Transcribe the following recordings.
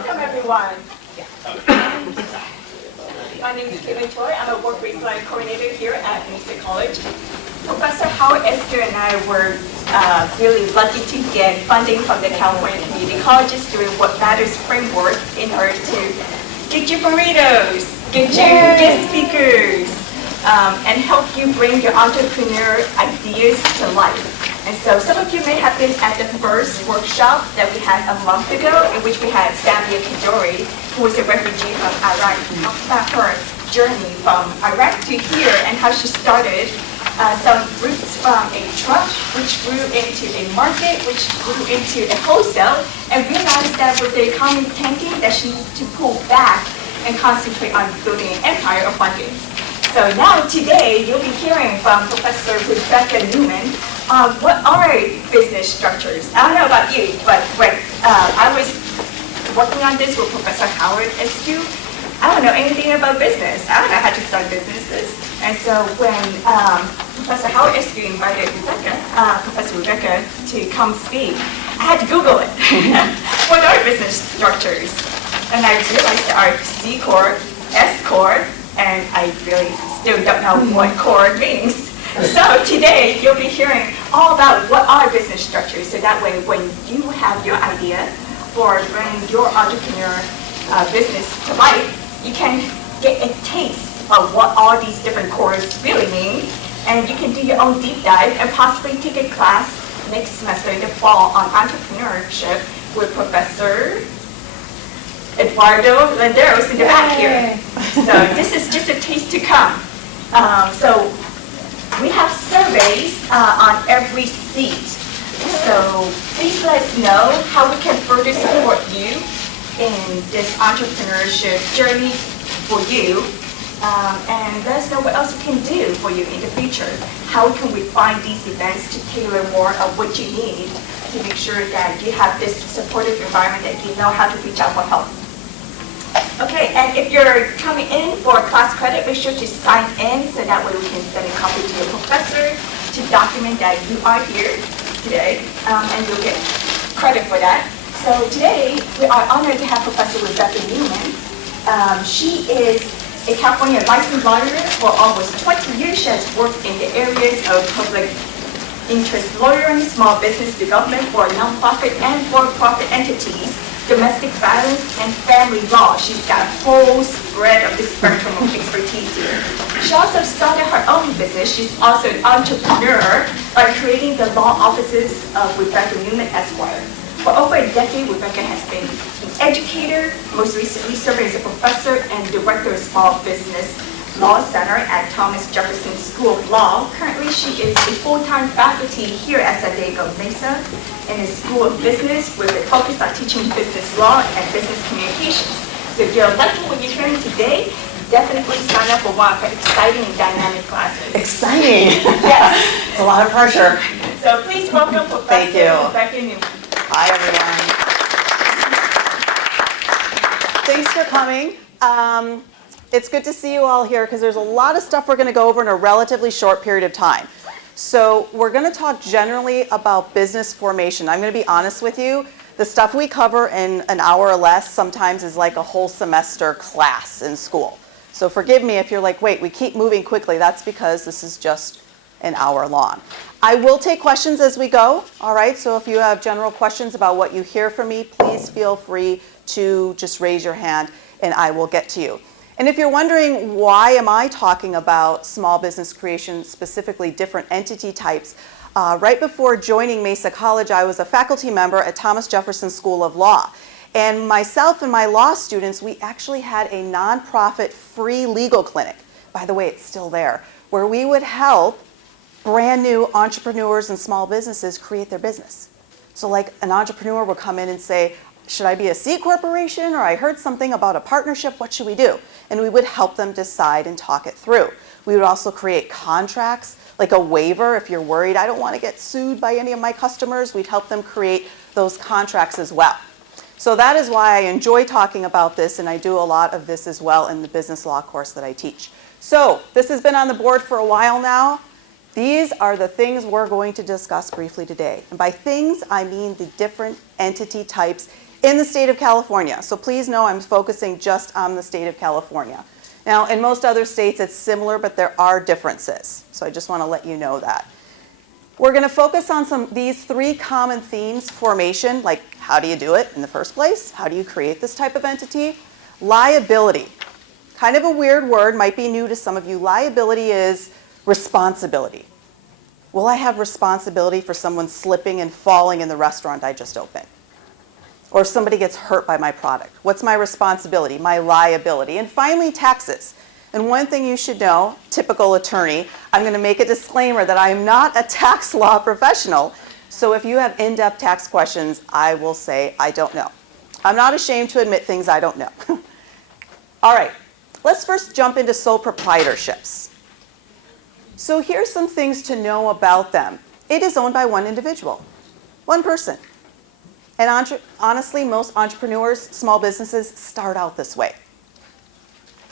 Welcome, everyone. My name is Kevin Choi. I'm a work-based learning coordinator here at Mesa College. Professor Howard Eskew and I were really lucky to get funding from the California Community Colleges doing What Matters framework in order to get you burritos, get you guest speakers, and help you bring your entrepreneur ideas to life. And so some of you may have been at the first workshop that we had a month ago, in which we had Samia Kadori, who was a refugee from Iraq, talk about her journey from Iraq to here and how she started selling fruits from a truck, which grew into a market, which grew into a wholesale, and realized that with the economy tanking, that she needs to pull back and concentrate on building an empire of abundance. So now today, you'll be hearing from Professor Rebecca Nieman on what are business structures. I don't know about you, but when I was working on this with Professor Howard Eskew, I don't know anything about business. I don't know how to start businesses. And so when Professor Howard Eskew invited Professor Rebecca to come speak, I had to Google it. What are business structures? And I realized there are C Corp, S Corp, and I really still don't know what Corp means. So today you'll be hearing all about what are business structures, so that way when you have your idea for bringing your entrepreneur business to life, you can get a taste of what all these different cores really mean, and you can do your own deep dive and possibly take a class next semester in the fall on entrepreneurship with Professor Eduardo Landeros in the back here. So this is just a taste to come. So we have surveys on every seat. So please let us know how we can further support you in this entrepreneurship journey for you. And let us know what else we can do for you in the future. How can we find these events to tailor more of what you need to make sure that you have this supportive environment that you know how to reach out for help. Okay, and if you're coming in for class credit, make sure to sign in so that way we can send a copy to your professor to document that you are here today, and you'll get credit for that. So today, we are honored to have Professor Rebecca Nieman. She is a California licensed lawyer for almost 20 years. She has worked in the areas of public interest lawyering, small business development for nonprofit and for-profit entities, domestic violence, and family law. She's got a whole spread of the spectrum of expertise here. She also started her own business. She's also an entrepreneur by creating the law offices of Rebecca Nieman Esquire. For over a decade, Rebecca has been an educator, most recently serving as a professor and director of Small Business Law Center at Thomas Jefferson School of Law. Currently, she is a full-time faculty here at San Diego Mesa in the School of Business with a focus on teaching business law and business communications. So if you're liking what you're hearing today, definitely sign up for one of her exciting and dynamic classes. Exciting. Yes. It's a lot of pressure. So please welcome Professor Rebecca Nieman. Hi, everyone. Thanks for coming. It's good to see you all here because there's a lot of stuff we're going to go over in a relatively short period of time. So we're going to talk generally about business formation. I'm going to be honest with you. The stuff we cover in an hour or less sometimes is like a whole semester class in school. So forgive me if you're like, wait, we keep moving quickly. That's because this is just an hour long. I will take questions as we go, all right? So if you have general questions about what you hear from me, please feel free to just raise your hand and I will get to you. And if you're wondering why am I talking about small business creation, specifically different entity types, right before joining Mesa College, I was a faculty member at Thomas Jefferson School of Law. And myself and my law students, we actually had a nonprofit free legal clinic. By the way, it's still there, where we would help brand new entrepreneurs and small businesses create their business. So like an entrepreneur would come in and say, should I be a C corporation, or I heard something about a partnership, what should we do? And we would help them decide and talk it through. We would also create contracts, like a waiver if you're worried, I don't want to get sued by any of my customers, we'd help them create those contracts as well. So that is why I enjoy talking about this, and I do a lot of this as well in the business law course that I teach. So this has been on the board for a while now. These are the things we're going to discuss briefly today. And by things, I mean the different entity types in the state of California. So please know I'm focusing just on the state of California. Now, in most other states, it's similar, but there are differences. So I just want to let you know that. We're going to focus on these 3 common themes: formation, like how do you do it in the first place? How do you create this type of entity? Liability, kind of a weird word, might be new to some of you. Liability is responsibility. Will I have responsibility for someone slipping and falling in the restaurant I just opened? Or if somebody gets hurt by my product? What's my responsibility, my liability? And finally, taxes. And one thing you should know, typical attorney, I'm going to make a disclaimer that I am not a tax law professional. So if you have in-depth tax questions, I will say I don't know. I'm not ashamed to admit things I don't know. All right, let's first jump into sole proprietorships. So here's some things to know about them. It is owned by one individual, one person. And honestly, most entrepreneurs, small businesses, start out this way.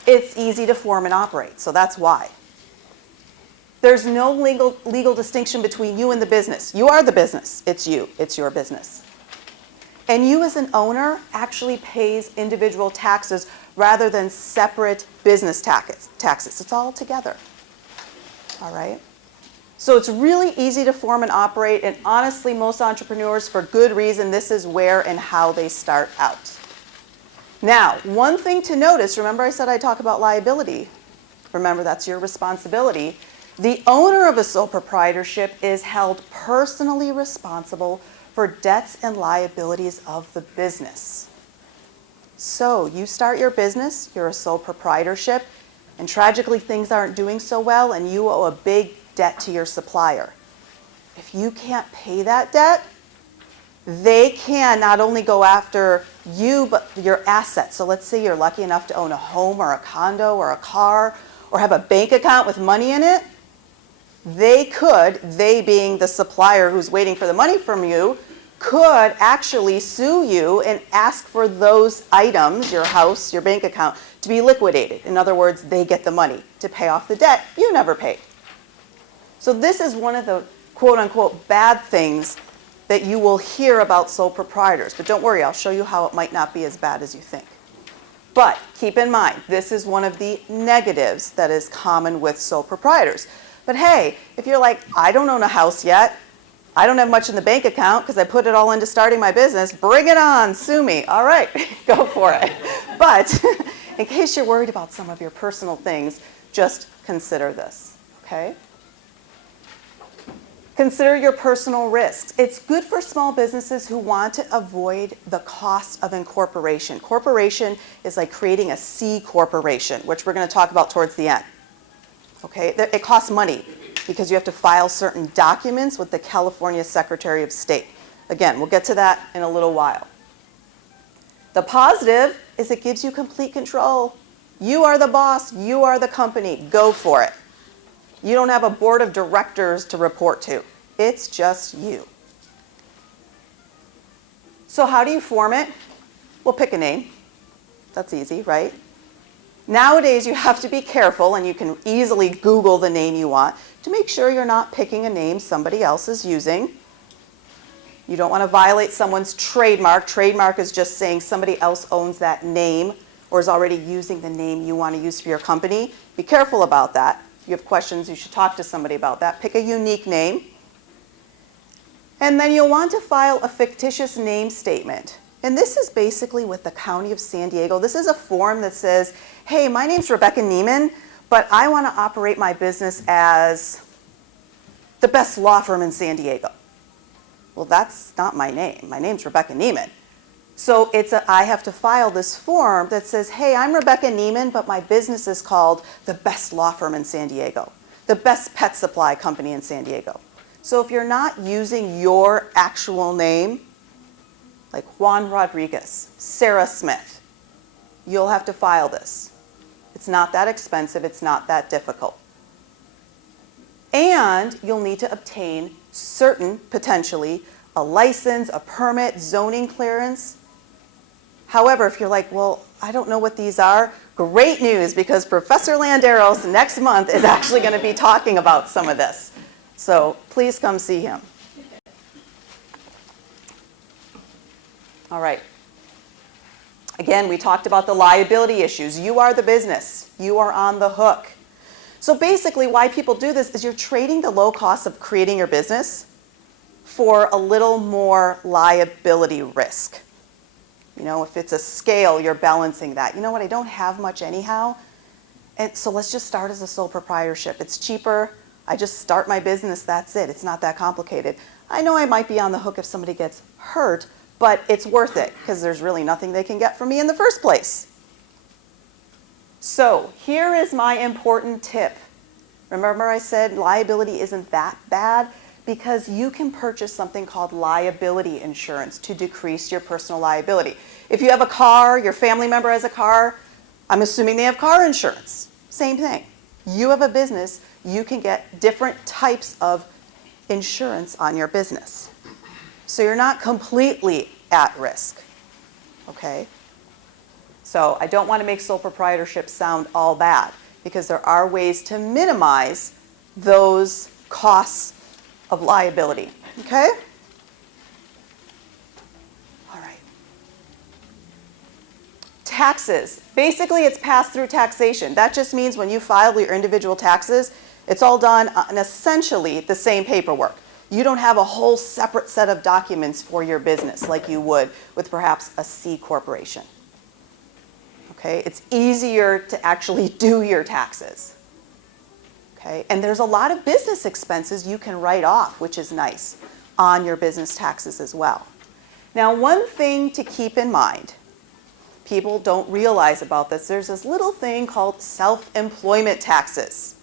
It's easy to form and operate, so that's why. There's no legal distinction between you and the business. You are the business. It's you. It's your business. And you as an owner actually pays individual taxes rather than separate business taxes. It's all together. All right? So it's really easy to form and operate, and honestly, most entrepreneurs, for good reason, this is where and how they start out. Now, one thing to notice, remember I said I talk about liability. Remember, that's your responsibility. The owner of a sole proprietorship is held personally responsible for debts and liabilities of the business. So you start your business, you're a sole proprietorship, and tragically things aren't doing so well and you owe a big debt to your supplier. If you can't pay that debt, they can not only go after you, but your assets. So let's say you're lucky enough to own a home or a condo or a car or have a bank account with money in it. They being the supplier who's waiting for the money from you, could actually sue you and ask for those items, your house, your bank account, to be liquidated. In other words, they get the money to pay off the debt you never paid. So this is one of the quote-unquote bad things that you will hear about sole proprietors. But don't worry, I'll show you how it might not be as bad as you think. But keep in mind, this is one of the negatives that is common with sole proprietors. But hey, if you're like, I don't own a house yet, I don't have much in the bank account because I put it all into starting my business, bring it on, sue me. All right, go for it. But in case you're worried about some of your personal things, just consider this, okay? Consider your personal risks. It's good for small businesses who want to avoid the cost of incorporation. Corporation is like creating a C corporation, which we're going to talk about towards the end. Okay, it costs money because you have to file certain documents with the California Secretary of State. Again, we'll get to that in a little while. The positive is it gives you complete control. You are the boss, you are the company, go for it. You don't have a board of directors to report to. It's just you. So how do you form it? Well, pick a name. That's easy, right? Nowadays, you have to be careful, and you can easily Google the name you want to make sure you're not picking a name somebody else is using. You don't want to violate someone's trademark. Trademark is just saying somebody else owns that name or is already using the name you want to use for your company. Be careful about that. If you have questions, you should talk to somebody about that. Pick a unique name. And then you'll want to file a fictitious name statement. And this is basically with the County of San Diego. This is a form that says, hey, my name's Rebecca Nieman, but I want to operate my business as the best law firm in San Diego. Well, that's not my name. My name's Rebecca Nieman. So I have to file this form that says, hey, I'm Rebecca Nieman, but my business is called the best law firm in San Diego, the best pet supply company in San Diego. So if you're not using your actual name, like Juan Rodriguez, Sarah Smith, you'll have to file this. It's not that expensive, it's not that difficult. And you'll need to obtain certain, potentially, a license, a permit, zoning clearance. However, if you're like, well, I don't know what these are, great news, because Professor Landeros next month is actually going to be talking about some of this. So please come see him. All right. Again, we talked about the liability issues. You are the business. You are on the hook. So basically why people do this is you're trading the low cost of creating your business for a little more liability risk. You know, if it's a scale, you're balancing that. You know what, I don't have much anyhow, and so let's just start as a sole proprietorship. It's cheaper. I just start my business, that's it. It's not that complicated. I know I might be on the hook if somebody gets hurt, but it's worth it because there's really nothing they can get from me in the first place. So here is my important tip. Remember I said liability isn't that bad? Because you can purchase something called liability insurance to decrease your personal liability. If you have a car, your family member has a car, I'm assuming they have car insurance. Same thing. You have a business, you can get different types of insurance on your business. So you're not completely at risk, okay? So I don't want to make sole proprietorship sound all bad because there are ways to minimize those costs of liability, okay? All right. Taxes. Basically, it's pass-through taxation. That just means when you file your individual taxes, it's all done on essentially the same paperwork. You don't have a whole separate set of documents for your business like you would with perhaps a C corporation. Okay? It's easier to actually do your taxes. Okay? And there's a lot of business expenses you can write off, which is nice, on your business taxes as well. Now, one thing to keep in mind, people don't realize about this, there's this little thing called self-employment taxes.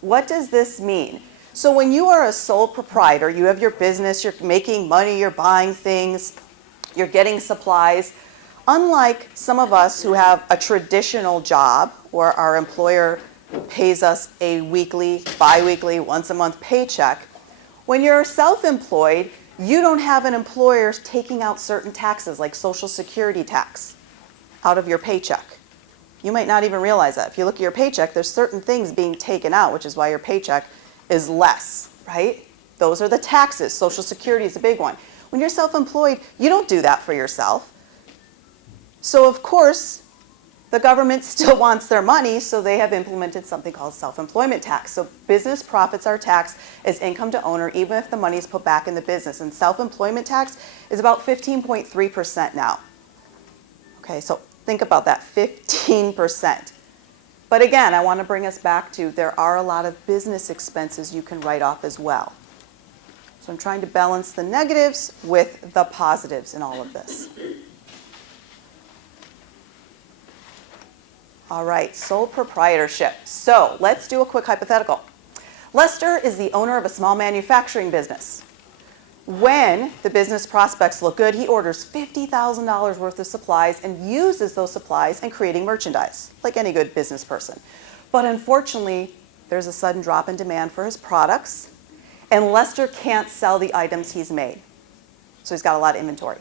What does this mean? So when you are a sole proprietor, you have your business, you're making money, you're buying things, you're getting supplies. Unlike some of us who have a traditional job where our employer pays us a weekly, bi-weekly, once-a-month paycheck, when you're self-employed, you don't have an employer taking out certain taxes like Social Security tax out of your paycheck. You might not even realize that. If you look at your paycheck, there's certain things being taken out, which is why your paycheck is less, right? Those are the taxes. Social Security is a big one. When you're self-employed, you don't do that for yourself. So of course, the government still wants their money, so they have implemented something called self-employment tax. So business profits are taxed as income to owner, even if the money is put back in the business. And self-employment tax is about 15.3% now. Okay, so think about that, 15%. But again, I want to bring us back to there are a lot of business expenses you can write off as well. So I'm trying to balance the negatives with the positives in all of this. All right, sole proprietorship. So let's do a quick hypothetical. Lester is the owner of a small manufacturing business. When the business prospects look good, he orders $50,000 worth of supplies and uses those supplies in creating merchandise, like any good business person. But unfortunately, there's a sudden drop in demand for his products, and Lester can't sell the items he's made. So he's got a lot of inventory.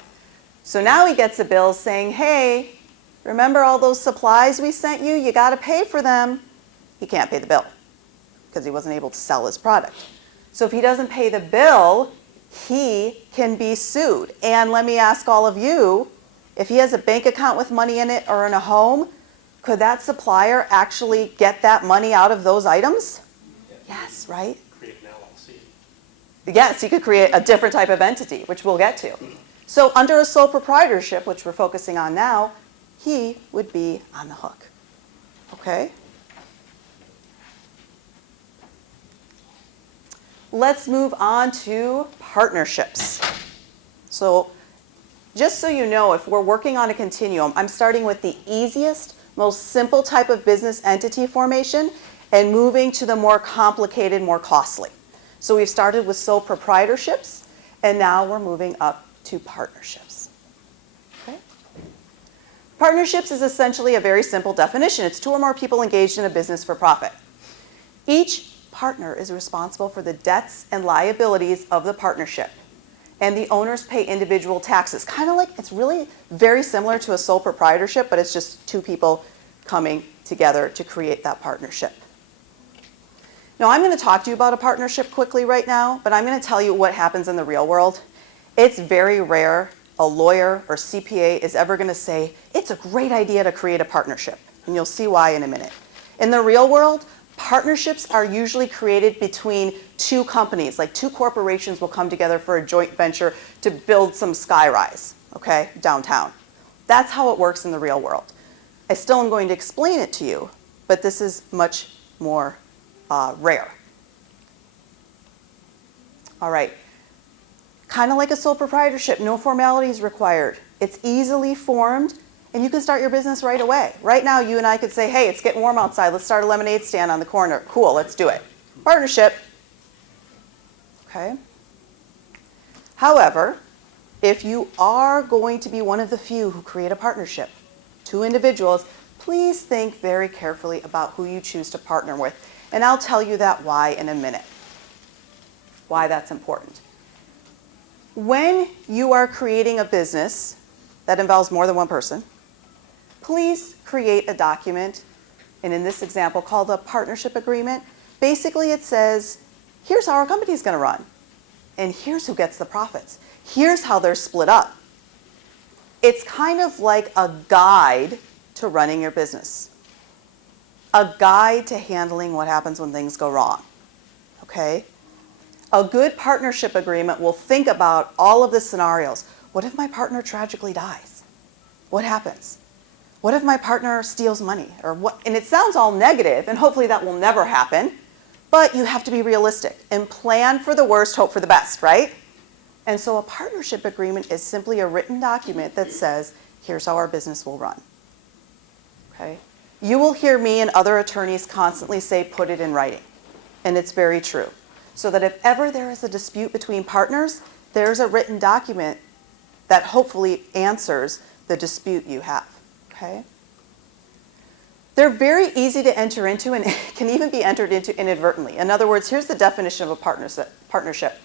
So now he gets a bill saying, hey, remember all those supplies we sent you? You got to pay for them. He can't pay the bill because he wasn't able to sell his product. So if he doesn't pay the bill, he can be sued. And let me ask all of you, if he has a bank account with money in it or in a home, could that supplier actually get that money out of those items? Yes, right? Create an LLC. Yes, you could create a different type of entity, which we'll get to. So under a sole proprietorship, which we're focusing on now, he would be on the hook. Okay? Let's move on to partnerships. So just so you know, if we're working on a continuum, I'm starting with the easiest, most simple type of business entity formation and moving to the more complicated, more costly. So we've started with sole proprietorships, and now we're moving up to partnerships. Okay? Partnerships is essentially a very simple definition. It's two or more people engaged in a business for profit. Each partner is responsible for the debts and liabilities of the partnership, and the owners pay individual taxes. Kind of like, it's really very similar to a sole proprietorship, but it's just two people coming together to create that partnership. Now, I'm going to talk to you about a partnership quickly right now, but I'm going to tell you what happens in the real world. It's very rare a lawyer or CPA is ever going to say, it's a great idea to create a partnership. And you'll see why in a minute. In the real world, partnerships are usually created between two companies, like two corporations will come together for a joint venture to build some skyrise, okay, downtown. That's how it works in the real world. I still am going to explain it to you, but this is much more rare. All right, kind of like a sole proprietorship, no formalities required. It's easily formed, and you can start your business right away. Right now, you and I could say, hey, it's getting warm outside. Let's start a lemonade stand on the corner. Cool, let's do it. Partnership. Okay. However, if you are going to be one of the few who create a partnership, two individuals, please think very carefully about who you choose to partner with. And I'll tell you that why in a minute, why that's important. When you are creating a business that involves more than one person, please create a document, and in this example called a partnership agreement. Basically it says, here's how our company is going to run, and here's who gets the profits. Here's how they're split up. It's kind of like a guide to running your business, a guide to handling what happens when things go wrong, okay? A good partnership agreement will think about all of the scenarios. What if my partner tragically dies? What happens? What if my partner steals money? Or what? And it sounds all negative, and hopefully that will never happen, but you have to be realistic and plan for the worst, hope for the best, right? And so a partnership agreement is simply a written document that says, here's how our business will run. Okay? You will hear me and other attorneys constantly say, put it in writing. And it's very true. So that if ever there is a dispute between partners, there's a written document that hopefully answers the dispute you have. Okay? They're very easy to enter into and can even be entered into inadvertently. In other words, here's the definition of a partnership.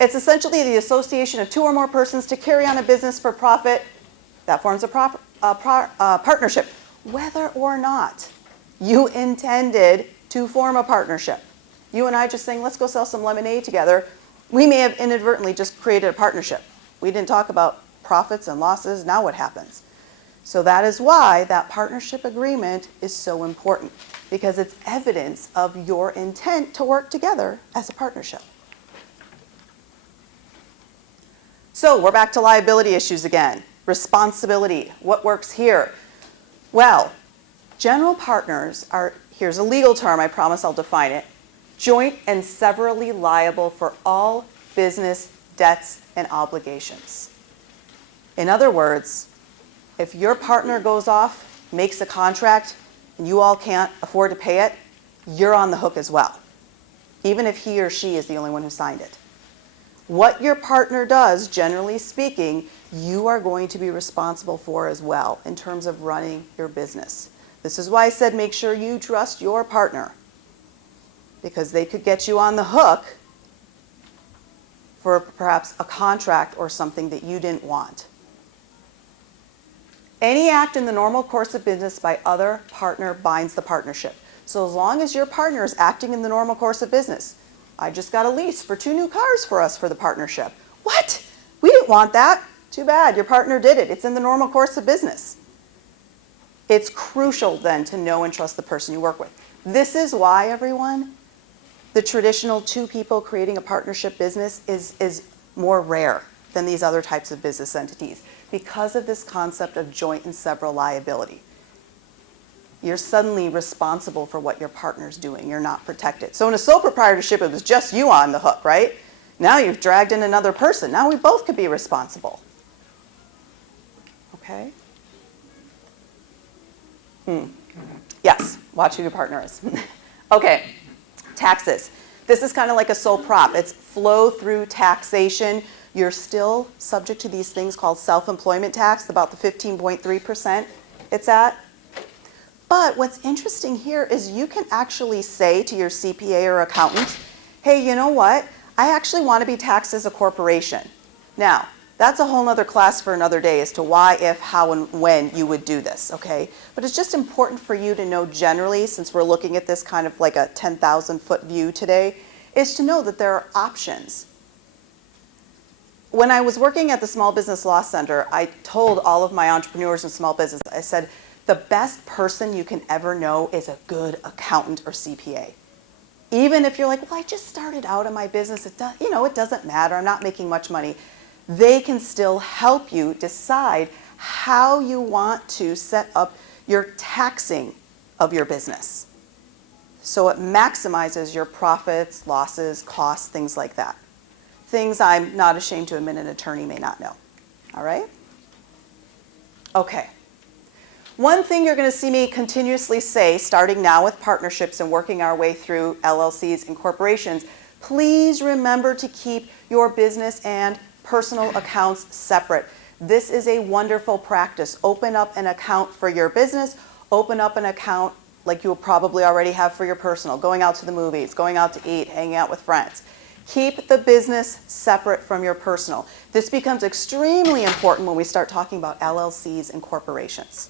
It's essentially the association of two or more persons to carry on a business for profit. That forms a partnership, whether or not you intended to form a partnership. You and I just saying, let's go sell some lemonade together. We may have inadvertently just created a partnership. We didn't talk about profits and losses. Now what happens? So that is why that partnership agreement is so important, because it's evidence of your intent to work together as a partnership. So we're back to liability issues again. Responsibility, what works here? Well, general partners are, here's a legal term, I promise I'll define it, joint and severally liable for all business debts and obligations. In other words, if your partner goes off, makes a contract, and you all can't afford to pay it, you're on the hook as well, even if he or she is the only one who signed it. What your partner does, generally speaking, you are going to be responsible for as well in terms of running your business. This is why I said make sure you trust your partner, because they could get you on the hook for perhaps a contract or something that you didn't want. Any act in the normal course of business by other partner binds the partnership. So as long as your partner is acting in the normal course of business, I just got a lease for 2 new cars for us for the partnership. What? We didn't want that. Too bad, your partner did it. It's in the normal course of business. It's crucial then to know and trust the person you work with. This is why, everyone, the traditional 2 people creating a partnership business is more rare than these other types of business entities, because of this concept of joint and several liability. You're suddenly responsible for what your partner's doing. You're not protected. So in a sole proprietorship, it was just you on the hook, right? Now you've dragged in another person. Now we both could be responsible. Okay? Yes, watch who your partner is. Okay, taxes. This is kind of like a sole prop. It's flow through taxation. You're still subject to these things called self-employment tax, about the 15.3% it's at. But what's interesting here is you can actually say to your CPA or accountant, hey, you know what? I actually want to be taxed as a corporation. Now, that's a whole other class for another day as to why, if, how, and when you would do this, okay? But it's just important for you to know generally, since we're looking at this kind of like a 10,000 foot view today, is to know that there are options. when I was working at the Small Business Law Center, I told all of my entrepreneurs in small business, I said, the best person you can ever know is a good accountant or CPA. Even if you're like, well, I just started out in my business, it doesn't matter, I'm not making much money. They can still help you decide how you want to set up your taxing of your business. So it maximizes your profits, losses, costs, things like that. Things I'm not ashamed to admit an attorney may not know. All right? Okay. One thing you're going to see me continuously say, starting now with partnerships and working our way through LLCs and corporations, please remember to keep your business and personal accounts separate. This is a wonderful practice. Open up an account for your business. Open up an account like you'll probably already have for your personal, going out to the movies, going out to eat, hanging out with friends. Keep the business separate from your personal. This becomes extremely important when we start talking about LLCs and corporations.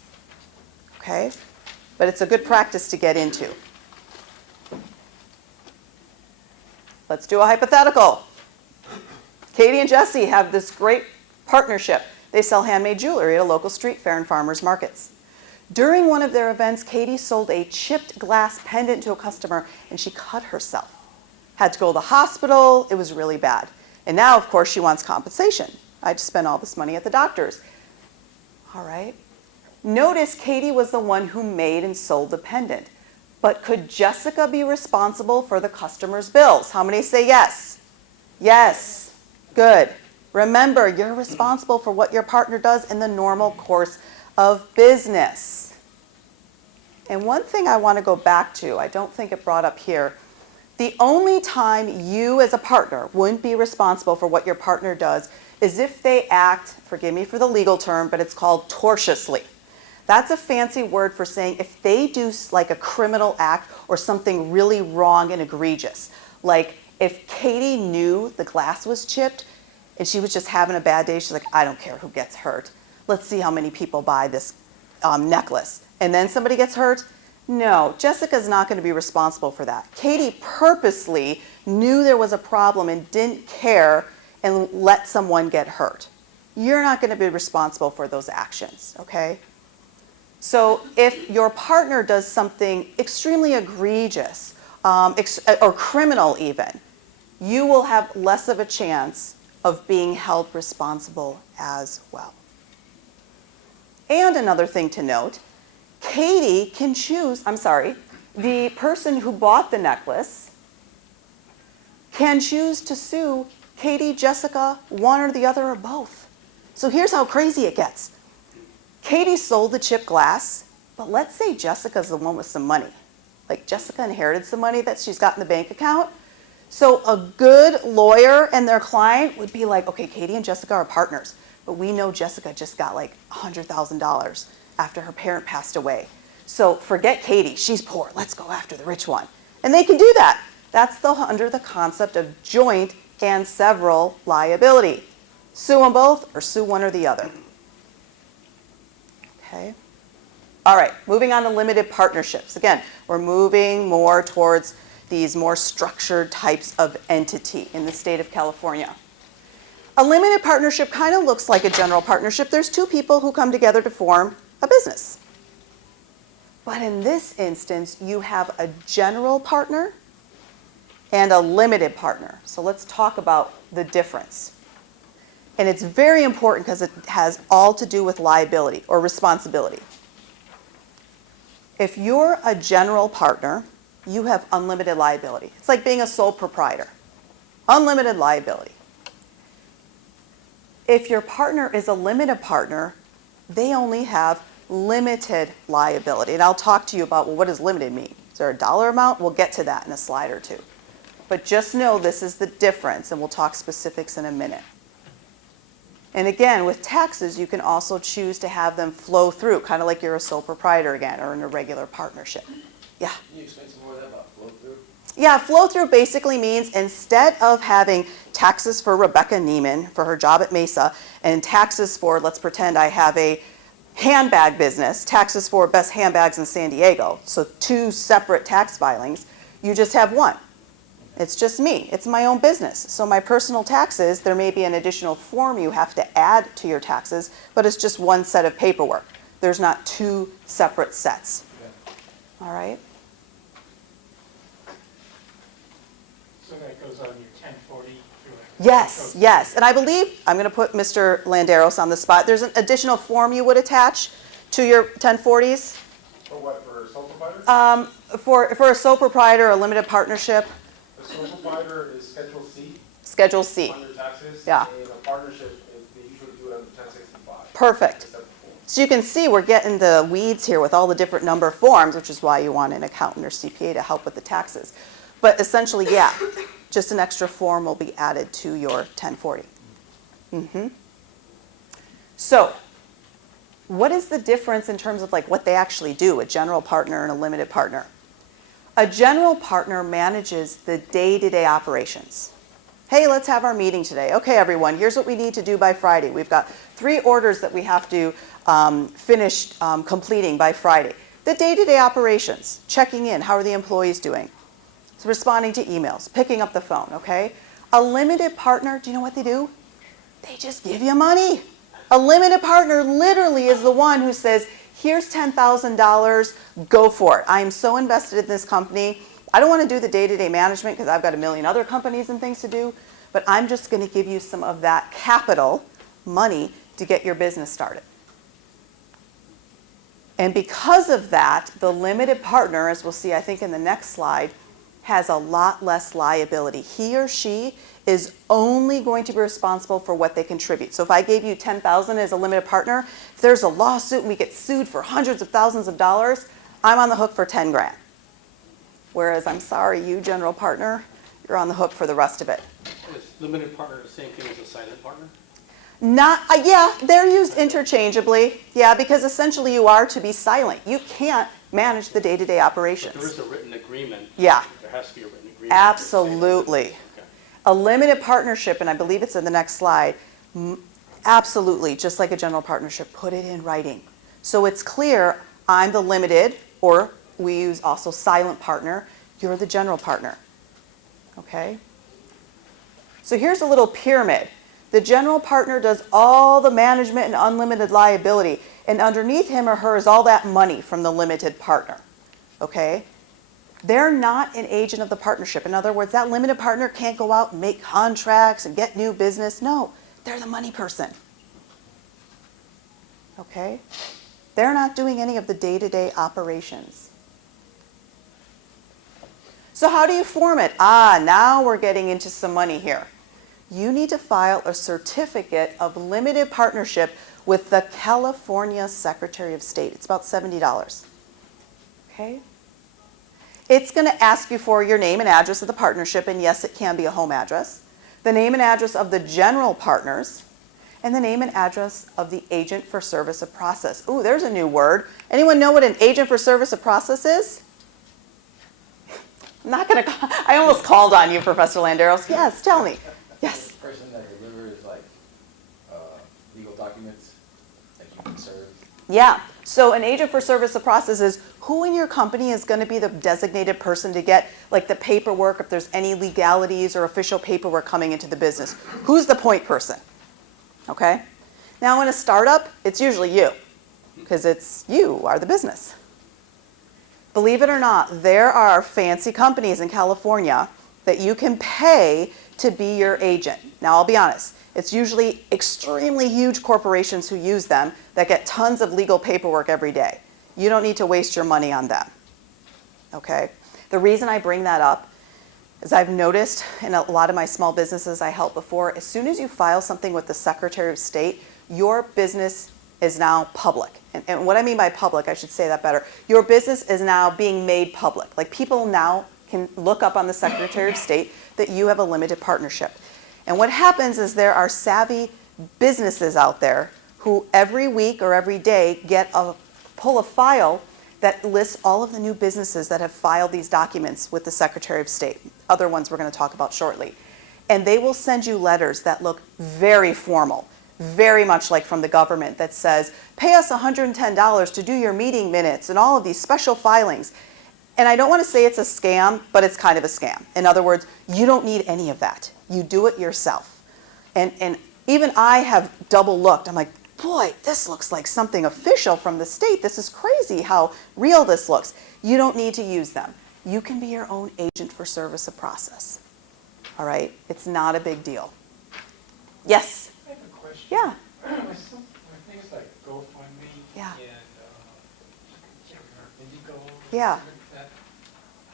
Okay? But it's a good practice to get into. Let's do a hypothetical. Katie and Jesse have this great partnership. They sell handmade jewelry at a local street fair and farmers markets. During one of their events, Katie sold a chipped glass pendant to a customer and she cut herself. Had to go to the hospital, it was really bad. And now, of course, she wants compensation. I just spent all this money at the doctor's. All right. Notice Katie was the one who made and sold the pendant. But could Jessica be responsible for the customer's bills? How many say yes? Yes. Good. Remember, you're responsible for what your partner does in the normal course of business. And one thing I want to go back to, I don't think it brought up here, the only time you as a partner wouldn't be responsible for what your partner does is if they act, forgive me for the legal term, but it's called tortiously. That's a fancy word for saying if they do like a criminal act or something really wrong and egregious. Like if Katie knew the glass was chipped and she was just having a bad day, she's like, I don't care who gets hurt. Let's see how many people buy this necklace. And then somebody gets hurt. No, Jessica's not going to be responsible for that. Katie purposely knew there was a problem and didn't care and let someone get hurt. You're not going to be responsible for those actions, okay? So if your partner does something extremely egregious or criminal even, you will have less of a chance of being held responsible as well. And another thing to note, Katie can choose, the person who bought the necklace can choose to sue Katie, Jessica, one or the other or both. So here's how crazy it gets. Katie sold the chipped glass, but let's say Jessica's the one with some money. Like Jessica inherited some money that she's got in the bank account. So a good lawyer and their client would be like, okay, Katie and Jessica are partners, but we know Jessica just got like $100,000 after her parent passed away. So forget Katie, she's poor, let's go after the rich one. And they can do that. That's under the concept of joint and several liability. Sue them both or sue one or the other. Okay. All right, moving on to limited partnerships. Again, we're moving more towards these more structured types of entity in the state of California. A limited partnership kind of looks like a general partnership. There's two people who come together to form a business. But in this instance, you have a general partner and a limited partner. So let's talk about the difference. And it's very important because it has all to do with liability or responsibility. If you're a general partner, you have unlimited liability. It's like being a sole proprietor. Unlimited liability. If your partner is a limited partner, they only have limited liability. And I'll talk to you about, well, what does limited mean? Is there a dollar amount? We'll get to that in a slide or two. But just know this is the difference, and we'll talk specifics in a minute. And again, with taxes, you can also choose to have them flow through, kind of like you're a sole proprietor again, or in a regular partnership. Yeah? Can you explain some more of that about flow through? Yeah, flow through basically means instead of having taxes for Rebecca Nieman for her job at Mesa, and taxes for, let's pretend I have a handbag business, taxes for best handbags in San Diego, so two separate tax filings, you just have one. It's just me. It's my own business. So my personal taxes, there may be an additional form you have to add to your taxes, but it's just one set of paperwork. There's not two separate sets. All right? So that goes on your 1040? Yes, yes. And I believe, I'm going to put Mr. Landeros on the spot. There's an additional form you would attach to your 1040s. For what, for a sole proprietor? For a sole proprietor, a limited partnership, A sole proprietor is Schedule C Schedule C. on your taxes. Yeah. And a partnership, they usually do it under 1065. Perfect. It's a separate form. So you can see we're getting the weeds here with all the different number forms, which is why you want an accountant or CPA to help with the taxes. But essentially, yeah, just an extra form will be added to your 1040. So what is the difference in terms of like what they actually do, a general partner and a limited partner? A general partner manages the day-to-day operations. Hey, let's have our meeting today. Okay, everyone, here's what we need to do by Friday. We've got 3 orders that we have to finish completing by Friday. The day-to-day operations, checking in, how are the employees doing? So responding to emails, picking up the phone, okay? A limited partner, do you know what they do? They just give you money. A limited partner literally is the one who says, here's $10,000, go for it. I am so invested in this company. I don't want to do the day-to-day management because I've got a million other companies and things to do, but I'm just going to give you some of that capital money to get your business started. And because of that, the limited partner, as we'll see, I think in the next slide, has a lot less liability. He or she is only going to be responsible for what they contribute. So if I gave you $10,000 as a limited partner, if there's a lawsuit and we get sued for hundreds of thousands of dollars, I'm on the hook for 10 grand. Whereas I'm sorry, you general partner, you're on the hook for the rest of it. Is limited partner the same thing as a silent partner? Not, yeah, they're used interchangeably. Yeah, because essentially you are to be silent. You can't manage the day-to-day operations. But there is a written agreement. Yeah. There has to be a written agreement. Absolutely. Okay. A limited partnership, and I believe it's in the next slide, absolutely, just like a general partnership, put it in writing. So it's clear, I'm the limited, or we use also silent partner, you're the general partner. Okay? So here's a little pyramid. The general partner does all the management and unlimited liability, and underneath him or her is all that money from the limited partner. Okay? They're not an agent of the partnership. In other words, that limited partner can't go out and make contracts and get new business. No, they're the money person. Okay? They're not doing any of the day-to-day operations. So how do you form it? Now we're getting into some money here. You need to file a certificate of limited partnership with the California Secretary of State. It's about $70. Okay? It's going to ask you for your name and address of the partnership, and yes, it can be a home address, the name and address of the general partners, and the name and address of the agent for service of process. Ooh, there's a new word. Anyone know what an agent for service of process is? I'm not going to, I almost called on you, Professor Landeros. Yes, tell me. Yes. The person that delivers like legal documents that you can serve. Yeah. So an agent for service of process is who in your company is going to be the designated person to get like the paperwork if there's any legalities or official paperwork coming into the business. Who's the point person? Okay? Now in a startup, it's usually you because it's you are the business. Believe it or not, there are fancy companies in California that you can pay to be your agent. Now I'll be honest, it's usually extremely huge corporations who use them that get tons of legal paperwork every day. You don't need to waste your money on them. Okay? The reason I bring that up is I've noticed in a lot of my small businesses I helped before, as soon as you file something with the Secretary of State, your business is now public. And what I mean by public, I should say that better. Your business is now being made public. Like people now can look up on the Secretary of State that you have a limited partnership. And what happens is there are savvy businesses out there who every week or every day pull a file that lists all of the new businesses that have filed these documents with the Secretary of State. Other ones we're going to talk about shortly. And they will send you letters that look very formal, very much like from the government that says, pay us $110 to do your meeting minutes and all of these special filings. And I don't want to say it's a scam, but it's kind of a scam. In other words, you don't need any of that. You do it yourself. And even I have double looked. I'm like, boy, this looks like something official from the state. This is crazy how real this looks. You don't need to use them. You can be your own agent for service of process. All right? It's not a big deal. Yes? I have a question. Yeah. When things like GoFundMe Yeah. and I can't remember, Indigo, Yeah. something like that,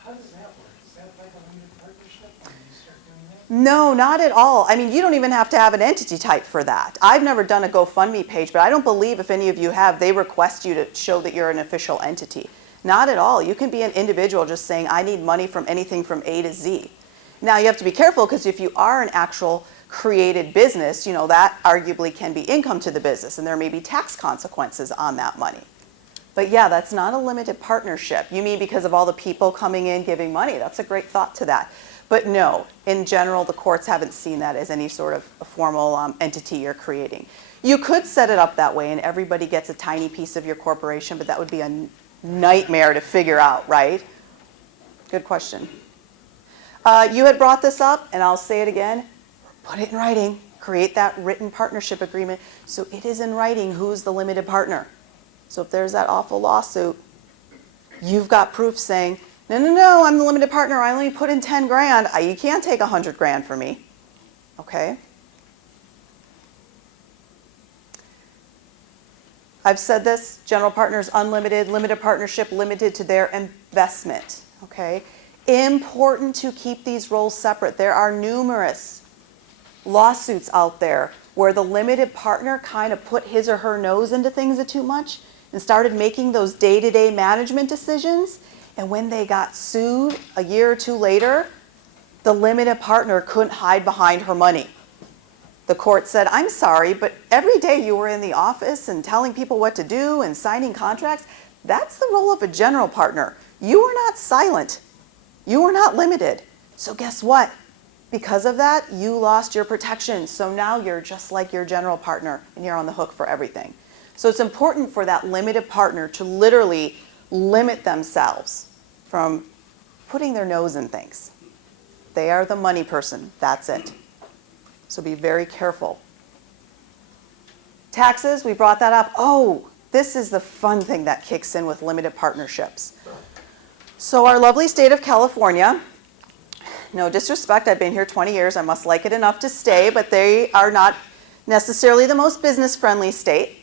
how does that work? Is that like a limited partnership when you start doing that? No, not at all. I mean, you don't even have to have an entity type for that. I've never done a GoFundMe page, but I don't believe if any of you have, they request you to show that you're an official entity. Not at all. You can be an individual just saying, I need money from anything from A to Z. Now, you have to be careful because if you are an actual created business, that arguably can be income to the business, and there may be tax consequences on that money. But yeah, that's not a limited partnership. You mean because of all the people coming in giving money? That's a great thought to that. But no, in general, the courts haven't seen that as any sort of a formal entity you're creating. You could set it up that way and everybody gets a tiny piece of your corporation, but that would be a nightmare to figure out, right? Good question. You had brought this up, and I'll say it again. Put it in writing. Create that written partnership agreement so it is in writing who's the limited partner. So if there's that awful lawsuit, you've got proof saying, no, I'm the limited partner. I only put in 10 grand. You can't take 100 grand for me. Okay? I've said this, general partners unlimited, limited partnership limited to their investment. Okay? Important to keep these roles separate. There are numerous lawsuits out there where the limited partner kind of put his or her nose into things too much and started making those day-to-day management decisions. And when they got sued a year or two later, the limited partner couldn't hide behind her money. The court said, I'm sorry, but every day you were in the office and telling people what to do and signing contracts, that's the role of a general partner. You were not silent. You were not limited. So guess what? Because of that, you lost your protection. So now you're just like your general partner and you're on the hook for everything. So it's important for that limited partner to literally limit themselves from putting their nose in things. They are the money person. That's it. So be very careful. Taxes, we brought that up. Oh, this is the fun thing that kicks in with limited partnerships. So our lovely state of California, no disrespect, I've been here 20 years. I must like it enough to stay, but they are not necessarily the most business-friendly state.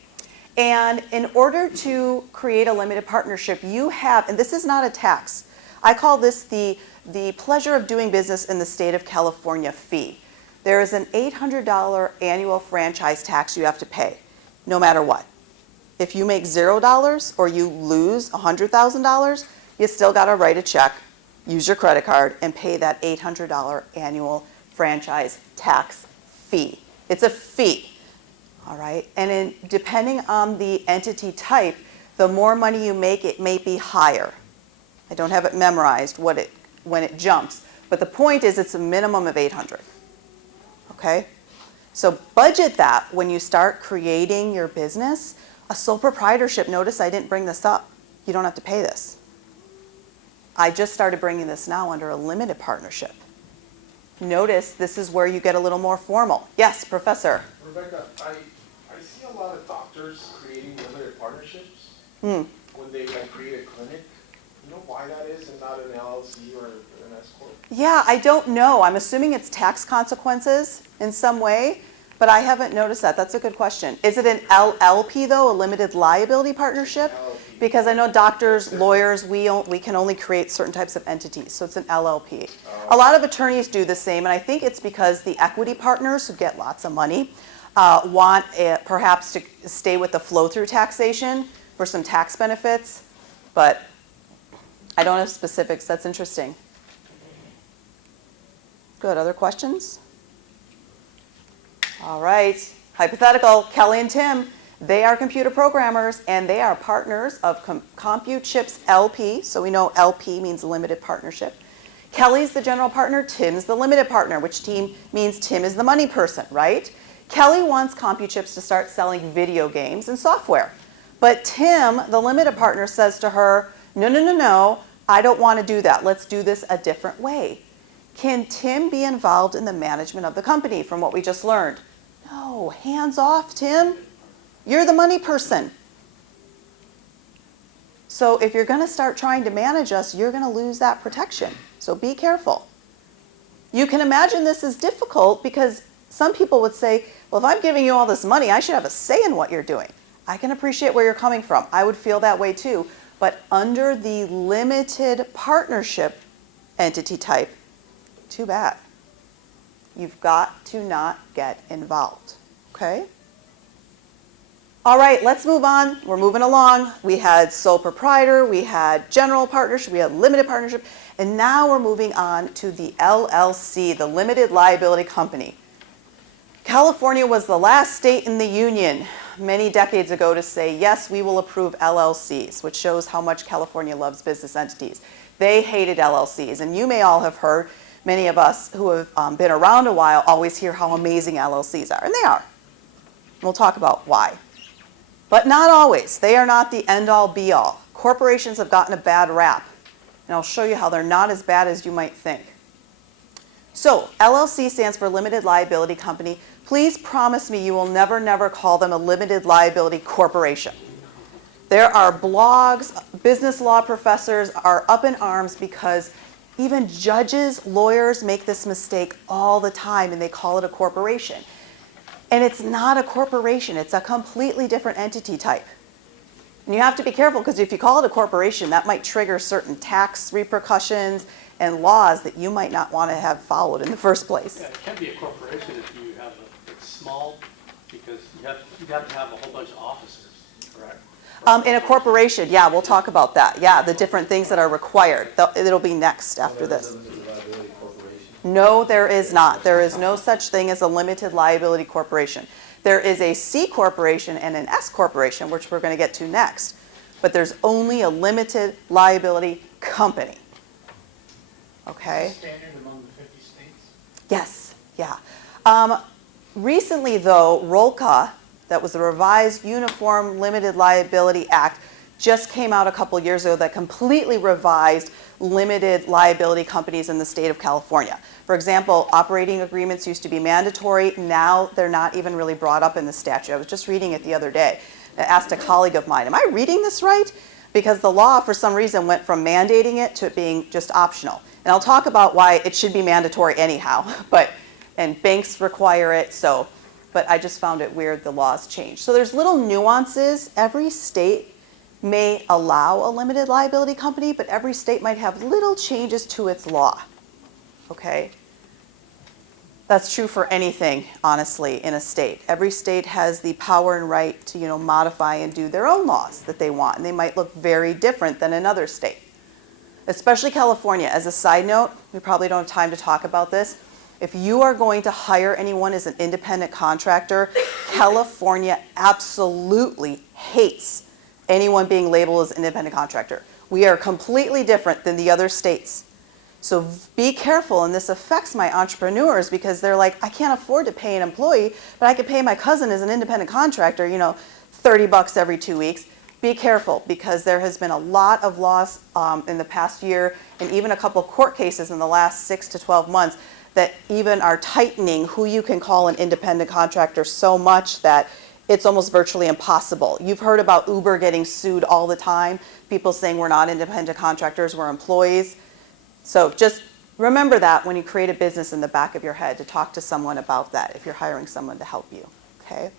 And in order to create a limited partnership, you have, and this is not a tax, I call this the pleasure of doing business in the state of California fee. There is an $800 annual franchise tax you have to pay, no matter what. If you make $0 or you lose $100,000, you still got to write a check, use your credit card, and pay that $800 annual franchise tax fee. It's a fee, all right? And depending on the entity type, the more money you make, it may be higher. I don't have it memorized when it jumps, but the point is it's a minimum of $800, okay? So budget that when you start creating your business. A sole proprietorship, notice I didn't bring this up. You don't have to pay this. I just started bringing this now under a limited partnership. Notice this is where you get a little more formal. Yes, Professor. Rebecca, I see a lot of doctors creating limited partnerships Hmm. when they create a clinic. You know why that is and not an LLC or an S corp? Yeah, I don't know. I'm assuming it's tax consequences in some way, but I haven't noticed that. That's a good question. Is it an LLP though, a limited liability partnership? LLP. Because I know doctors, lawyers, we can only create certain types of entities, so it's an LLP. A lot of attorneys do the same, and I think it's because the equity partners who get lots of money want perhaps to stay with the flow-through taxation for some tax benefits, but I don't have specifics. That's interesting. Good. Other questions? All right. Hypothetical, Kelly and Tim. They are computer programmers, and they are partners of CompuChips LP. So we know LP means limited partnership. Kelly's the general partner. Tim's the limited partner, which means Tim is the money person, right? Kelly wants CompuChips to start selling video games and software. But Tim, the limited partner, says to her, no, I don't want to do that. Let's do this a different way. Can Tim be involved in the management of the company from what we just learned? No, hands off, Tim. You're the money person. So if you're going to start trying to manage us, you're going to lose that protection. So be careful. You can imagine this is difficult because some people would say, well, if I'm giving you all this money, I should have a say in what you're doing. I can appreciate where you're coming from. I would feel that way too. But under the limited partnership entity type, too bad. You've got to not get involved, okay? All right, let's move on. We're moving along. We had sole proprietor, we had general partnership, we had limited partnership, and now we're moving on to the LLC, the limited liability company. California was the last state in the union many decades ago to say, yes, we will approve LLCs, which shows how much California loves business entities. They hated LLCs, and you may all have heard, many of us who have been around a while always hear how amazing LLCs are, and they are. We'll talk about why. But not always. They are not the end-all, be-all. Corporations have gotten a bad rap, and I'll show you how they're not as bad as you might think. So, LLC stands for Limited Liability Company. Please promise me you will never, never call them a limited liability corporation. There are blogs, business law professors are up in arms because even judges, lawyers make this mistake all the time and they call it a corporation. And it's not a corporation, it's a completely different entity type. And you have to be careful because if you call it a corporation, that might trigger certain tax repercussions and laws that you might not want to have followed in the first place. Yeah, it can be a corporation if you have it's small, because you have to have a whole bunch of officers, correct? In a corporation, yeah, we'll talk about that. Yeah, the different things that are required. It'll be next after this. No, there is not. There is no such thing as a limited liability corporation. There is a C corporation and an S corporation, which we're going to get to next. But there's only a limited liability company. Okay? Is it standard among the 50 states? Yes, yeah. Recently, though, ROLCA, that was the Revised Uniform Limited Liability Act, just came out a couple years ago that completely revised limited liability companies in the state of California. For example, operating agreements used to be mandatory. Now they're not even really brought up in the statute. I was just reading it the other day. I asked a colleague of mine, am I reading this right? Because the law, for some reason, went from mandating it to it being just optional. And I'll talk about why it should be mandatory anyhow, and banks require it, but I just found it weird the laws changed. So there's little nuances. Every state may allow a limited liability company, but every state might have little changes to its law, okay? That's true for anything, honestly, in a state. Every state has the power and right to, modify and do their own laws that they want, and they might look very different than another state. Especially California. As a side note, we probably don't have time to talk about this. If you are going to hire anyone as an independent contractor, California absolutely hates anyone being labeled as an independent contractor. We are completely different than the other states. So be careful, and this affects my entrepreneurs because they're like, I can't afford to pay an employee, but I could pay my cousin as an independent contractor, $30 every 2 weeks. Be careful because there has been a lot of laws in the past year and even a couple of court cases in the last 6 to 12 months that even are tightening who you can call an independent contractor so much that it's almost virtually impossible. You've heard about Uber getting sued all the time, people saying we're not independent contractors, we're employees. So just remember that when you create a business in the back of your head to talk to someone about that if you're hiring someone to help you, okay?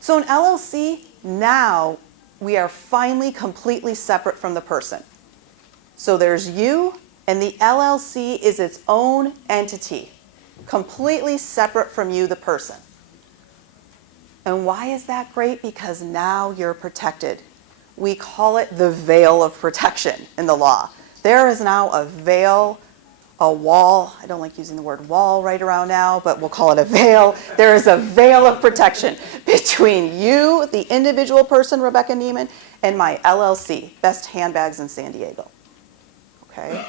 So in LLC, now we are finally completely separate from the person. So there's you, and the LLC is its own entity, completely separate from you, the person. And why is that great? Because now you're protected. We call it the veil of protection in the law. There is now a veil, a wall. I don't like using the word wall right around now, but we'll call it a veil. There is a veil of protection between you, the individual person, Rebecca Nieman, and my LLC, Best Handbags in San Diego. Okay?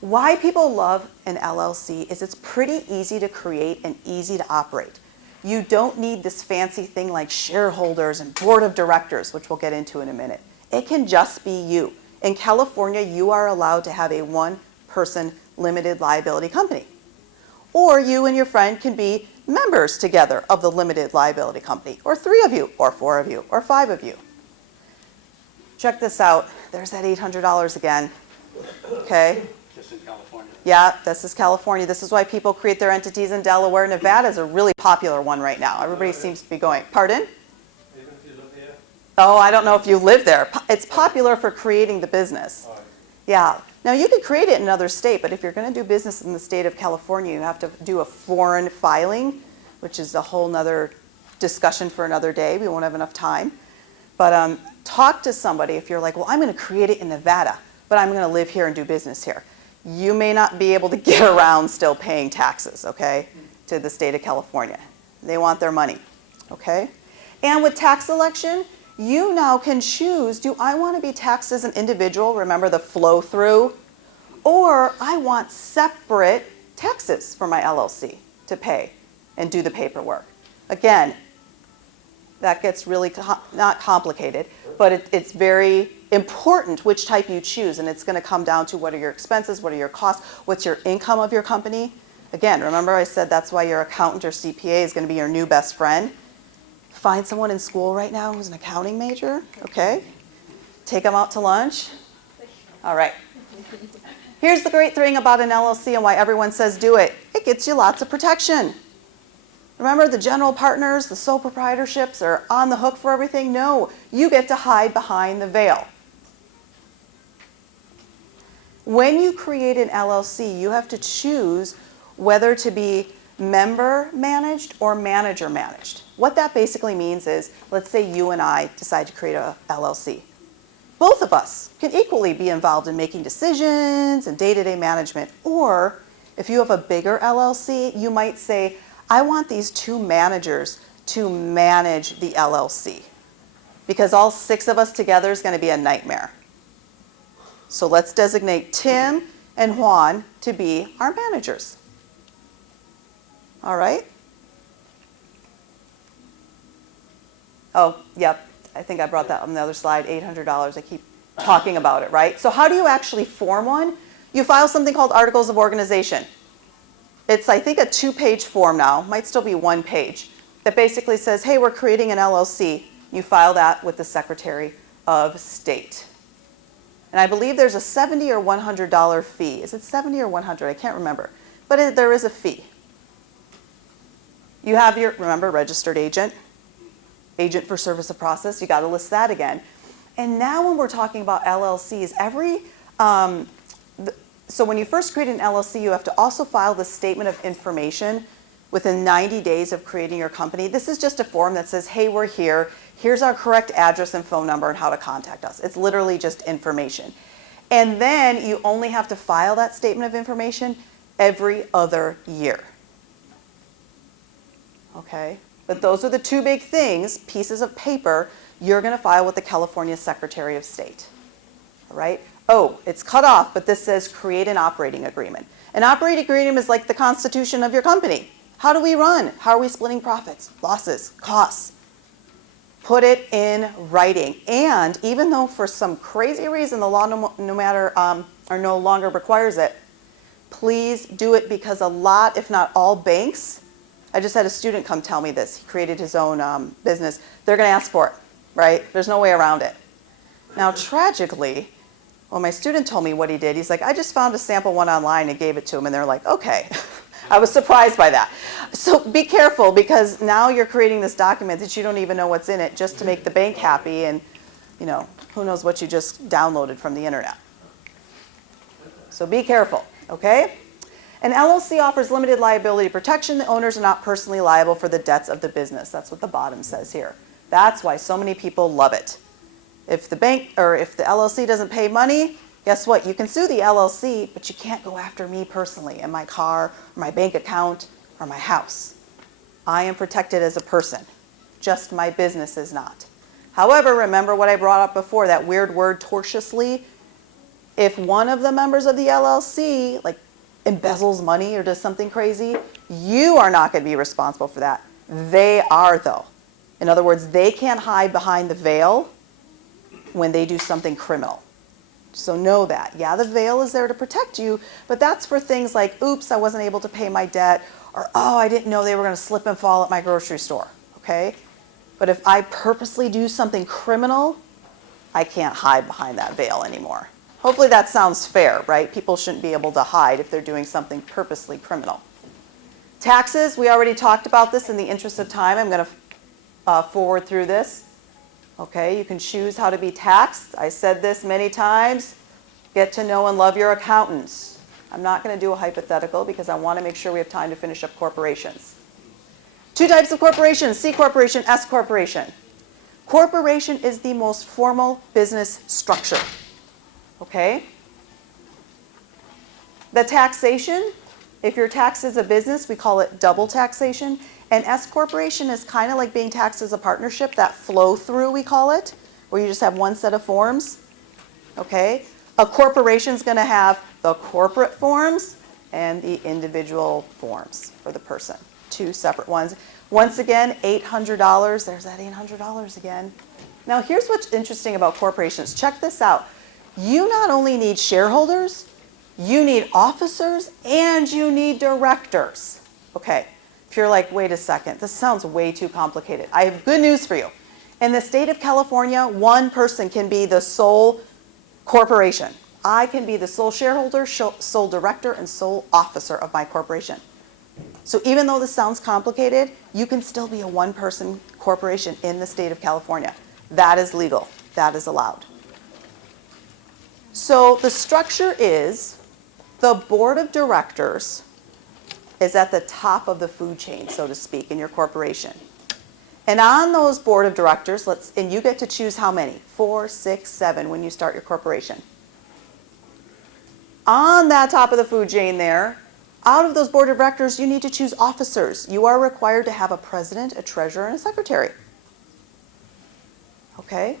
Why people love an LLC is it's pretty easy to create and easy to operate. You don't need this fancy thing like shareholders and board of directors, which we'll get into in a minute. It can just be you. In California, you are allowed to have a one-person limited liability company. Or you and your friend can be members together of the limited liability company, or 3 of you, or 4 of you, or 5 of you. Check this out. There's that $800 again. Okay? Just in California. Yeah, this is California. This is why people create their entities in Delaware. Nevada is a really popular one right now. Everybody seems to be going. Pardon? Even if you live here? Oh, I don't know if you live there. It's popular for creating the business. All right. Yeah. Now, you could create it in another state, but if you're going to do business in the state of California, you have to do a foreign filing, which is a whole nother discussion for another day. We won't have enough time. But talk to somebody if you're like, well, I'm going to create it in Nevada, but I'm going to live here and do business here. You may not be able to get around still paying taxes, okay, to the state of California. They want their money, okay? And with tax election, you now can choose, do I want to be taxed as an individual, remember the flow through, or I want separate taxes for my LLC to pay and do the paperwork. Again, that gets really not complicated, but it's very important which type you choose, and it's going to come down to what are your expenses, what are your costs, what's your income of your company. Again, remember I said that's why your accountant or CPA is going to be your new best friend. Find someone in school right now who's an accounting major, okay? Take them out to lunch. All right. Here's the great thing about an LLC and why everyone says do it. It gets you lots of protection. Remember the general partners, the sole proprietorships are on the hook for everything? No, you get to hide behind the veil. When you create an LLC, you have to choose whether to be member managed or manager managed. What that basically means is, let's say you and I decide to create a LLC. Both of us can equally be involved in making decisions and day-to-day management. Or if you have a bigger LLC, you might say, I want these 2 managers to manage the LLC because all 6 of us together is going to be a nightmare. So let's designate Tim and Juan to be our managers. All right? Oh, yep. I think I brought that on the other slide, $800. I keep talking about it, right? So how do you actually form one? You file something called Articles of Organization. It's, I think, a 2-page form now, might still be 1 page, that basically says, hey, we're creating an LLC. You file that with the Secretary of State. And I believe there's a $70 or $100 fee. Is it $70 or $100? I can't remember. But there is a fee. You have your, remember, registered agent, agent for service of process. You got to list that again. And now when we're talking about LLCs, so when you first create an LLC, you have to also file the statement of information within 90 days of creating your company. This is just a form that says, hey, we're here. Here's our correct address and phone number and how to contact us. It's literally just information. And then you only have to file that statement of information every other year. Okay? But those are the 2 big things, pieces of paper, you're going to file with the California Secretary of State. All right? Oh, it's cut off, but this says create an operating agreement. An operating agreement is like the constitution of your company. How do we run? How are we splitting profits, losses, costs? Put it in writing. And even though for some crazy reason the law no longer requires it, please do it because a lot, if not all banks, I just had a student come tell me this. He created his own business. They're going to ask for it, right? There's no way around it. Now, tragically, well, my student told me what he did. He's like, I just found a sample one online and gave it to him. And they're like, okay. I was surprised by that. So be careful because now you're creating this document that you don't even know what's in it just to make the bank happy. And, you know, who knows what you just downloaded from the internet. So be careful, okay? An LLC offers limited liability protection. The owners are not personally liable for the debts of the business. That's what the bottom says here. That's why so many people love it. If the bank or if the LLC doesn't pay money, guess what? You can sue the LLC, but you can't go after me personally and my car, or my bank account, or my house. I am protected as a person. Just my business is not. However, remember what I brought up before, that weird word tortiously. If one of the members of the LLC, like, embezzles money or does something crazy, you are not going to be responsible for that. They are, though. In other words, they can't hide behind the veil when they do something criminal. So know that. Yeah, the veil is there to protect you, but that's for things like, oops, I wasn't able to pay my debt, or oh, I didn't know they were going to slip and fall at my grocery store, okay? But if I purposely do something criminal, I can't hide behind that veil anymore. Hopefully that sounds fair, right? People shouldn't be able to hide if they're doing something purposely criminal. Taxes, we already talked about this. In the interest of time, I'm going to forward through this. Okay, you can choose how to be taxed. I said this many times. Get to know and love your accountants. I'm not going to do a hypothetical because I want to make sure we have time to finish up corporations. 2 types of corporations, C corporation, S corporation. Corporation is the most formal business structure. Okay? The taxation, if you're taxed as a business, we call it double taxation. And S corporation is kind of like being taxed as a partnership, that flow through we call it, where you just have one set of forms. Okay? A corporation is going to have the corporate forms and the individual forms for the person. 2 separate ones. Once again, $800. There's that $800 again. Now here's what's interesting about corporations. Check this out. You not only need shareholders, you need officers, and you need directors. Okay, if you're like, wait a second, this sounds way too complicated. I have good news for you. In the state of California, one person can be the sole corporation. I can be the sole shareholder, sole director, and sole officer of my corporation. So even though this sounds complicated, you can still be a one-person corporation in the state of California. That is legal. That is allowed. So the structure is the board of directors is at the top of the food chain, so to speak, in your corporation. And on those board of directors, and you get to choose how many? 4, 6, 7 when you start your corporation. On that top of the food chain there, out of those board of directors, you need to choose officers. You are required to have a president, a treasurer, and a secretary. Okay?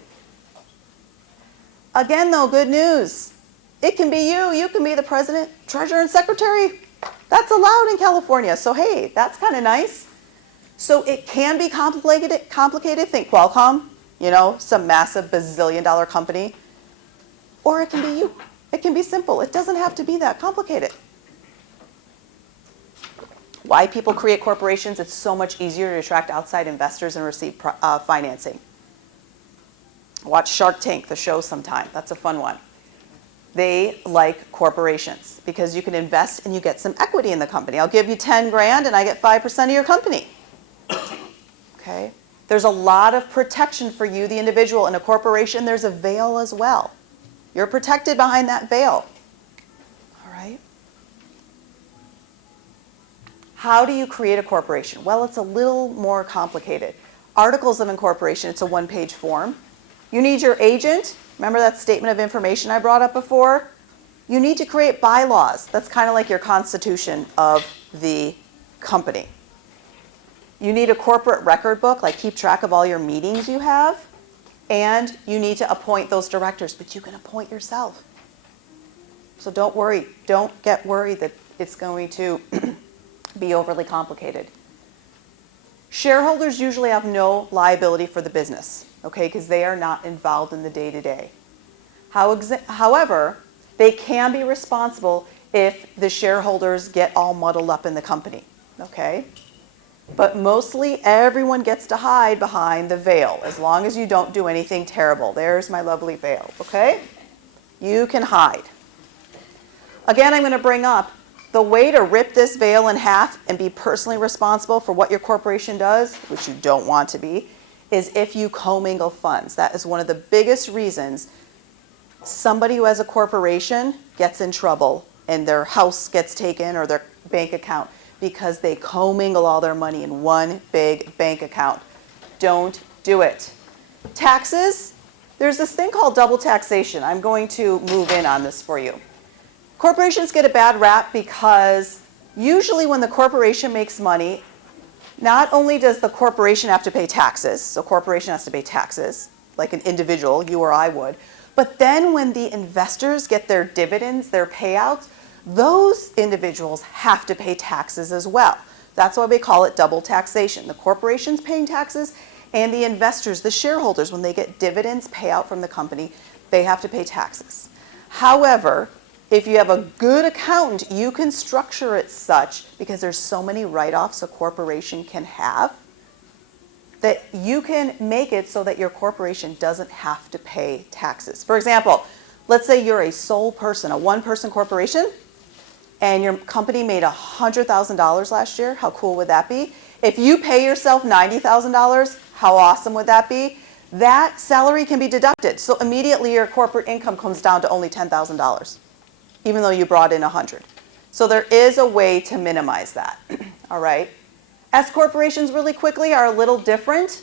Again, though, good news. It can be you. You can be the president, treasurer, and secretary. That's allowed in California. So, hey, that's kind of nice. So it can be complicated. Think Qualcomm, you know, some massive bazillion-dollar company. Or it can be you. It can be simple. It doesn't have to be that complicated. Why people create corporations, it's so much easier to attract outside investors and receive financing. Watch Shark Tank, the show sometime. That's a fun one. They like corporations because you can invest and you get some equity in the company. I'll give you 10 grand and I get 5% of your company. Okay? There's a lot of protection for you, the individual. In a corporation, there's a veil as well. You're protected behind that veil. All right? How do you create a corporation? Well, it's a little more complicated. Articles of incorporation, it's a one-page form. You need your agent. Remember that statement of information I brought up before? You need to create bylaws. That's kind of like your constitution of the company. You need a corporate record book, like keep track of all your meetings you have. And you need to appoint those directors, but you can appoint yourself. So don't worry. Don't get worried that it's going to be overly complicated. Shareholders usually have no liability for the business, okay, because they are not involved in the day-to-day. However, they can be responsible if the shareholders get all muddled up in the company, okay? But mostly everyone gets to hide behind the veil as long as you don't do anything terrible. There's my lovely veil, okay? You can hide. Again, I'm going to bring up the way to rip this veil in half and be personally responsible for what your corporation does, which you don't want to be, is if you commingle funds. That is one of the biggest reasons somebody who has a corporation gets in trouble and their house gets taken or their bank account because they commingle all their money in one big bank account. Don't do it. Taxes, there's this thing called double taxation. I'm going to move in on this for you. Corporations get a bad rap because usually when the corporation makes money, not only does the corporation have to pay taxes, so corporation has to pay taxes, like an individual, you or I would, but then when the investors get their dividends, their payouts, those individuals have to pay taxes as well. That's why we call it double taxation. The corporation's paying taxes and the investors, the shareholders, when they get dividends payout from the company, they have to pay taxes. However, if you have a good accountant, you can structure it such, because there's so many write-offs a corporation can have, that you can make it so that your corporation doesn't have to pay taxes. For example, let's say you're a sole person, a one-person corporation, and your company made $100,000 last year. How cool would that be? If you pay yourself $90,000, how awesome would that be? That salary can be deducted. So immediately your corporate income comes down to only $10,000, even though you brought in 100. So there is a way to minimize that, all right? S corporations, really quickly, are a little different.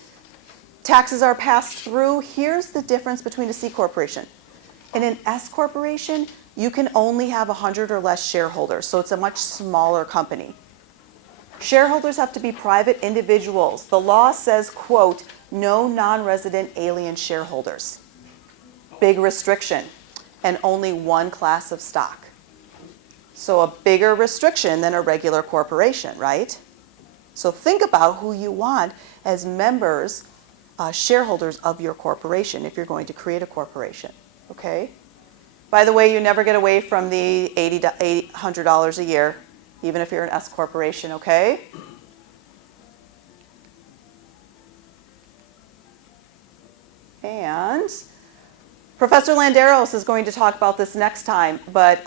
Taxes are passed through. Here's the difference between a C corporation. In an S corporation, you can only have 100 or less shareholders, so it's a much smaller company. Shareholders have to be private individuals. The law says, quote, no non-resident alien shareholders. Big restriction, and only one class of stock. So a bigger restriction than a regular corporation, right? So think about who you want as members, shareholders of your corporation if you're going to create a corporation, okay? By the way, you never get away from the $800 a year, even if you're an S corporation, okay? And Professor Landeros is going to talk about this next time, but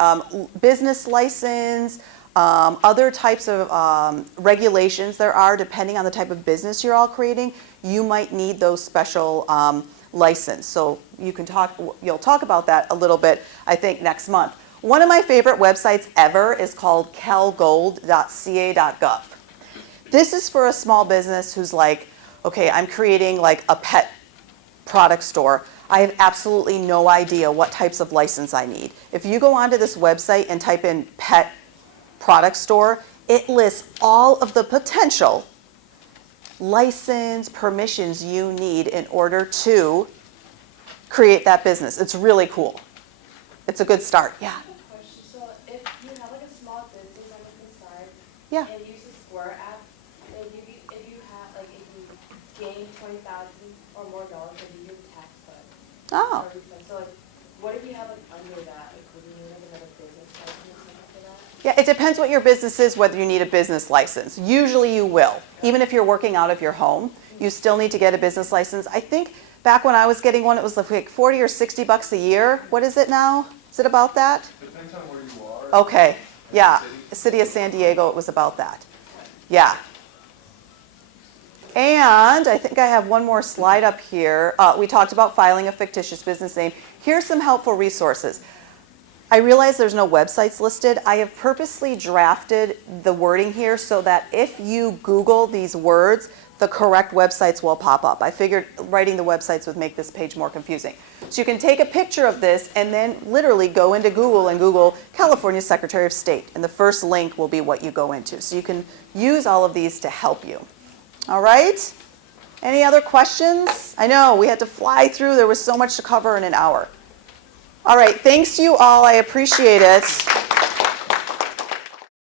business license, other types of regulations there are depending on the type of business you're all creating, you might need those special license. So you'll talk about that a little bit, I think, next month. One of my favorite websites ever is called calgold.ca.gov. This is for a small business who's like, okay, I'm creating like a pet product store. I have absolutely no idea what types of license I need. If you go onto this website and type in pet product store, it lists all of the potential license permissions you need in order to create that business. It's really cool. It's a good start. Yeah. Question. So if you have like a small business on the inside, Yeah. and use the Square app, and if you have like if you gain $20,000 or more dollars, then you get a tax cut. Oh. So like, what if you have like under that? Like, would you need like another business license or something for that? Yeah, it depends what your business is, whether you need a business license. Usually you will. Even if you're working out of your home, you still need to get a business license. I think back when I was getting one, it was like 40 or 60 bucks a year. What is it now? Is it about that? Depends on where you are. Okay, yeah. City. The city of San Diego, it was about that. Yeah. And I think I have one more slide up here. We talked about filing a fictitious business name. Here's some helpful resources. I realize there's no websites listed. I have purposely drafted the wording here so that if you Google these words, the correct websites will pop up. I figured writing the websites would make this page more confusing. So you can take a picture of this and then literally go into Google and Google California Secretary of State, and the first link will be what you go into. So you can use all of these to help you. All right? Any other questions? I know we had to fly through. There was so much to cover in an hour. All right, thanks you all. I appreciate it.